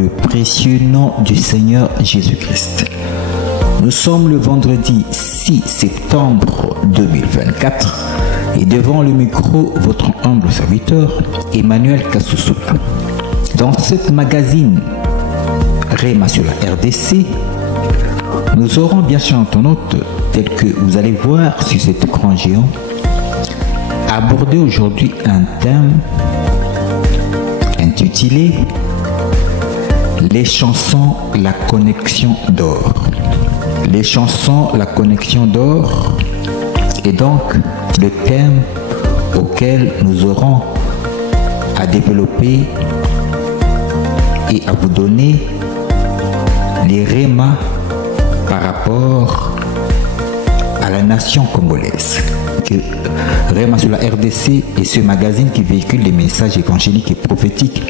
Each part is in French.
le précieux nom du Seigneur Jésus-Christ. Nous sommes le vendredi 6 septembre 2024 et devant le micro, votre humble serviteur, Emmanuel Kassoussoula. Dans cette magazine Réma sur la RDC, nous aurons bien sûr en note, tel que vous allez voir sur cet écran géant, aborder aujourd'hui un thème intitulé Les chansons, la connexion d'or. Les chansons, la connexion d'or est donc le thème auquel nous aurons à développer et à vous donner les rémas par rapport à la nation congolaise. Réma sur la RDC est ce magazine qui véhicule des messages évangéliques et prophétiques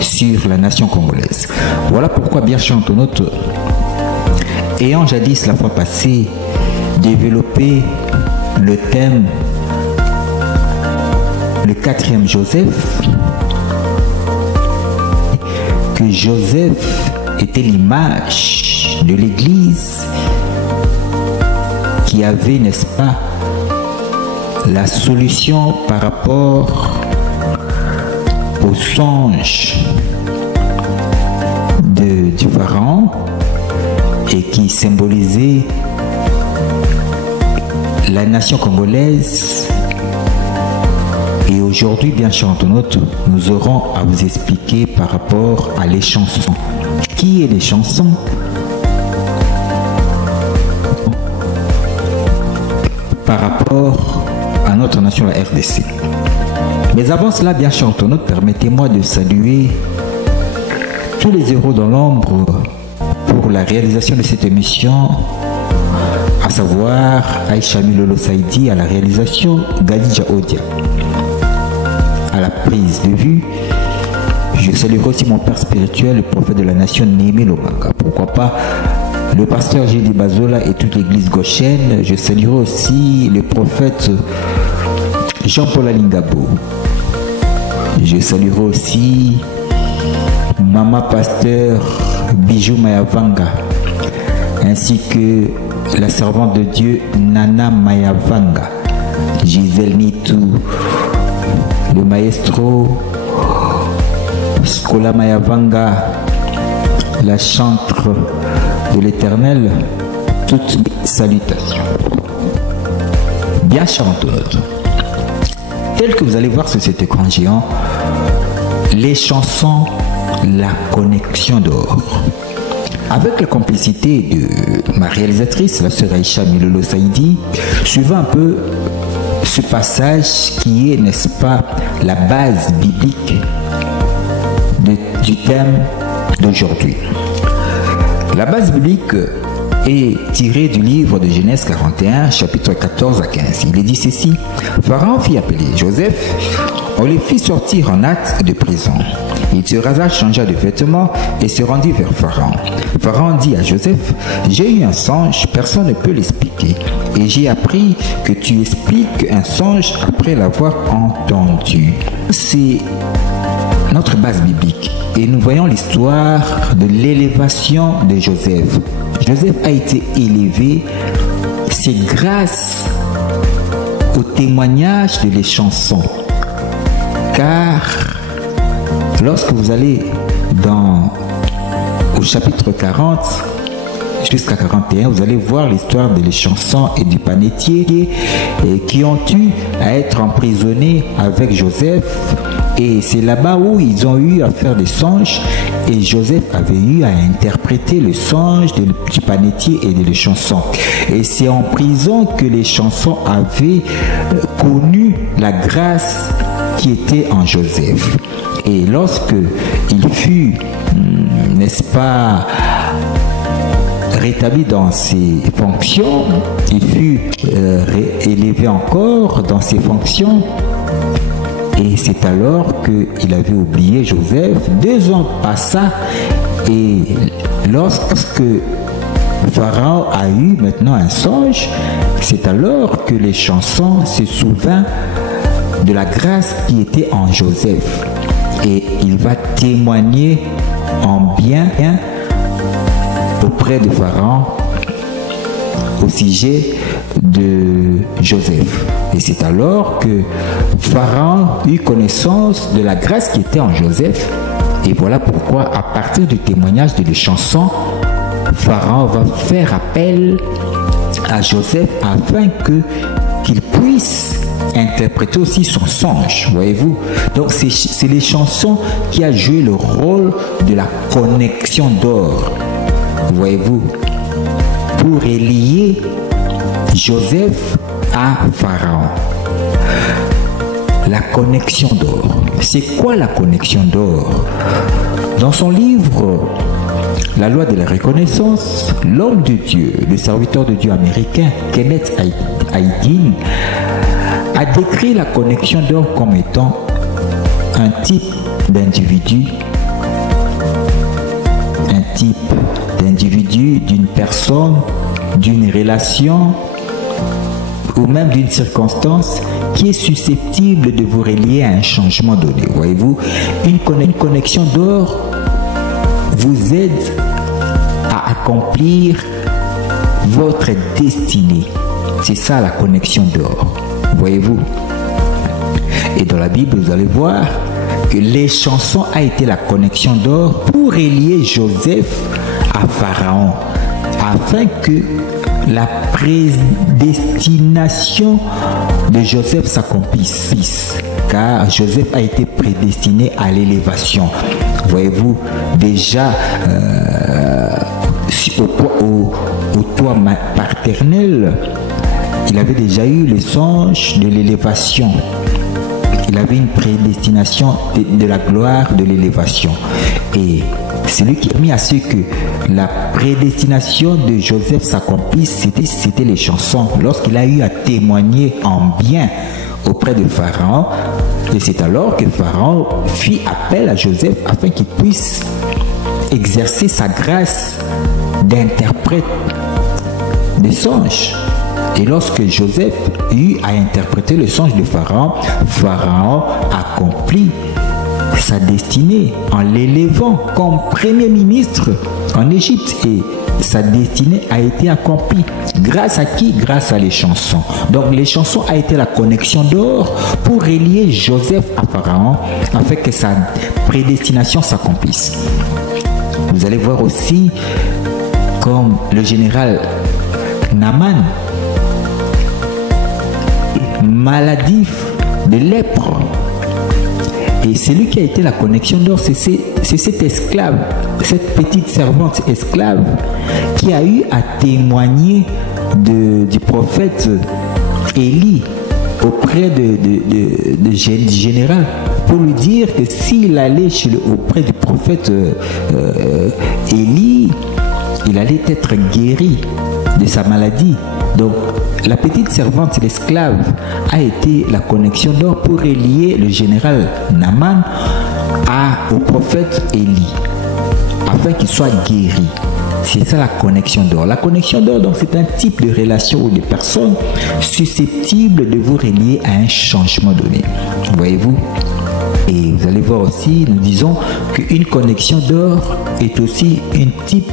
sur la nation congolaise. Voilà pourquoi bien sûr note, ayant jadis la fois passée développé le thème le 4e Joseph, que Joseph était l'image de l'Église qui avait, n'est-ce pas, la solution par rapport au songe du pharaon et qui symbolisait la nation congolaise. Et aujourd'hui, bien sûr, nous aurons à vous expliquer par rapport à les chansons. Qui est les chansons? Par rapport à notre nation, la RDC. Mais avant cela, bien sûr, permettez-moi de saluer tous les héros dans l'ombre pour la réalisation de cette émission, à savoir Aïcha Milolo Saïdi à la réalisation, Gadija Odia à la prise de vue. Je salue aussi mon père spirituel, le prophète de la nation, Némé Lomaka. Pourquoi pas le pasteur Gédi Bazola et toute l'église gauchienne. Je saluerai aussi le prophète Jean-Paul Alingabo. Je saluerai aussi Maman Pasteur Bijou Mayavanga, ainsi que la servante de Dieu Nana Mayavanga, Gisèle Nitou, le maestro Skola Mayavanga, la chantre de l'Éternel. Toutes mes salutations. Bien chanteuse. Tel que vous allez voir sur cet écran géant, les chansons, la connexion d'or. Avec la complicité de ma réalisatrice, la sœur Aïcha Milolo Saïdi, suivant un peu ce passage qui est, n'est-ce pas, la base biblique du thème d'aujourd'hui. La base biblique est tirée du livre de Genèse 41, chapitre 14 à 15. Il est dit ceci: Pharaon fit appeler Joseph, on le fit sortir en acte de prison. Il se rasa, changea de vêtements et se rendit vers Pharaon. Pharaon dit à Joseph: j'ai eu un songe, personne ne peut l'expliquer. Et j'ai appris que tu expliques un songe après l'avoir entendu. C'est notre base biblique. Et nous voyons l'histoire de l'élévation de Joseph. Joseph a été élevé, c'est grâce au témoignage de les chansons. Car lorsque vous allez au chapitre 40 jusqu'à 41, vous allez voir l'histoire des chansons et du panetier qui ont eu à être emprisonnés avec Joseph. Et c'est là-bas où ils ont eu à faire des songes et Joseph avait eu à interpréter le songe du panetier et des chansons. Et c'est en prison que les chansons avaient connu la grâce qui était en Joseph. Et lorsque il fut, n'est-ce pas, rétabli dans ses fonctions, il fut élevé encore dans ses fonctions. Et c'est alors qu'il avait oublié Joseph. 2 ans passa et lorsque Pharaon a eu maintenant un songe, c'est alors que les chansons se souviennent de la grâce qui était en Joseph. Et il va témoigner en bien auprès de Pharaon au sujet de Joseph. Et c'est alors que Pharaon eut connaissance de la grâce qui était en Joseph. Et voilà pourquoi, à partir du témoignage de la chanson, Pharaon va faire appel à Joseph afin qu'il puisse interpréter aussi son songe, voyez-vous. Donc c'est les chansons qui a joué le rôle de la connexion d'or, voyez-vous, pour relier Joseph à Pharaon. La connexion d'or. C'est quoi la connexion d'or? Dans son livre La loi de la reconnaissance, l'homme de Dieu, le serviteur de Dieu américain Kenneth Hagin a décrit la connexion d'or comme étant un type d'individu, d'une personne, d'une relation ou même d'une circonstance qui est susceptible de vous relier à un changement donné. Voyez-vous, une connexion d'or vous aide à accomplir votre destinée. C'est ça la connexion d'or. Voyez-vous. Et dans la Bible, vous allez voir que les chansons a été la connexion d'or pour relier Joseph à Pharaon, afin que la prédestination de Joseph s'accomplisse, car Joseph a été prédestiné à l'élévation. Voyez-vous, déjà au toit paternel, il avait déjà eu le songe de l'élévation. Il avait une prédestination de la gloire de l'élévation. Et c'est lui qui a mis à ce que la prédestination de Joseph s'accomplisse, c'était les chansons. Lorsqu'il a eu à témoigner en bien auprès de Pharaon, et c'est alors que Pharaon fit appel à Joseph afin qu'il puisse exercer sa grâce d'interprète des songes. Et lorsque Joseph eut à interpréter le songe de Pharaon, Pharaon accomplit sa destinée en l'élevant comme premier ministre en Égypte. Et sa destinée a été accomplie. Grâce à qui? Grâce à les chansons. Donc les chansons a été la connexion d'or pour relier Joseph à Pharaon afin que sa prédestination s'accomplisse. Vous allez voir aussi comme le général Naaman, maladif de lèpre. Et celui qui a été la connexion d'or, c'est cette esclave, cette petite servante esclave qui a eu à témoigner du prophète Élie auprès du général pour lui dire que s'il allait auprès du prophète Élie, il allait être guéri de sa maladie. Donc la petite servante, l'esclave, a été la connexion d'or pour relier le général Naaman au prophète Élie, afin qu'il soit guéri. C'est ça la connexion d'or. La connexion d'or, donc, c'est un type de relation ou de personne susceptible de vous relier à un changement donné. Voyez-vous? Et vous allez voir aussi, nous disons qu'une connexion d'or est aussi un type.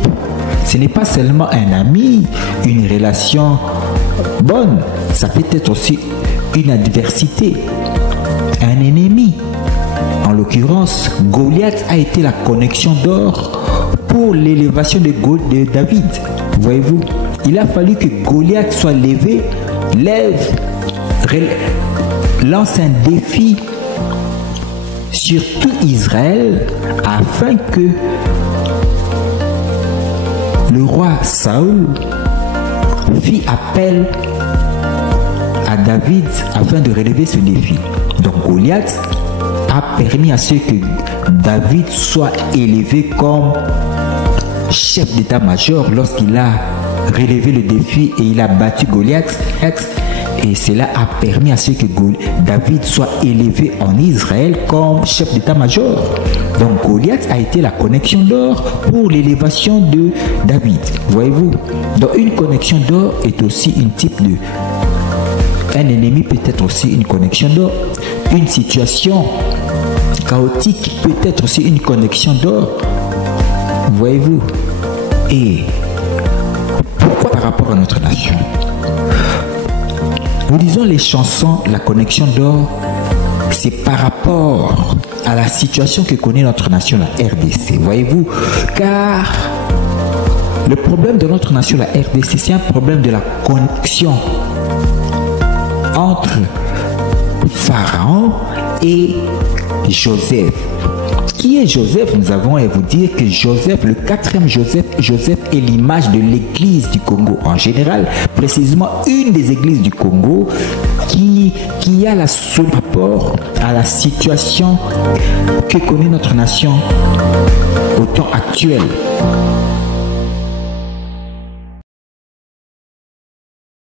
Ce n'est pas seulement un ami, une relation bonne, ça peut être aussi une adversité, un ennemi. En l'occurrence, Goliath a été la connexion d'or pour l'élévation de David. Voyez-vous, il a fallu que Goliath soit levé, lance un défi sur tout Israël afin que le roi Saül fit appel à David afin de relever ce défi. Donc Goliath a permis à ce que David soit élevé comme chef d'état-major lorsqu'il a relevé le défi et il a battu Goliath. Et cela a permis à ce que David soit élevé en Israël comme chef d'état-major. Donc Goliath a été la connexion d'or pour l'élévation de David. Voyez-vous? Donc une connexion d'or est aussi un type de... Un ennemi peut être aussi une connexion d'or. Une situation chaotique peut être aussi une connexion d'or. Voyez-vous? Et pourquoi par rapport à notre nation? Nous disons les chansons, la connexion d'or, c'est par rapport à la situation que connaît notre nation, la RDC. Voyez-vous? Car le problème de notre nation, la RDC, c'est un problème de la connexion entre Pharaon et Joseph. Qui est Joseph? Nous avons à vous dire que Joseph, le quatrième Joseph est l'image de l'église du Congo en général, précisément une des églises du Congo qui a la seule rapport à la situation que connaît notre nation au temps actuel.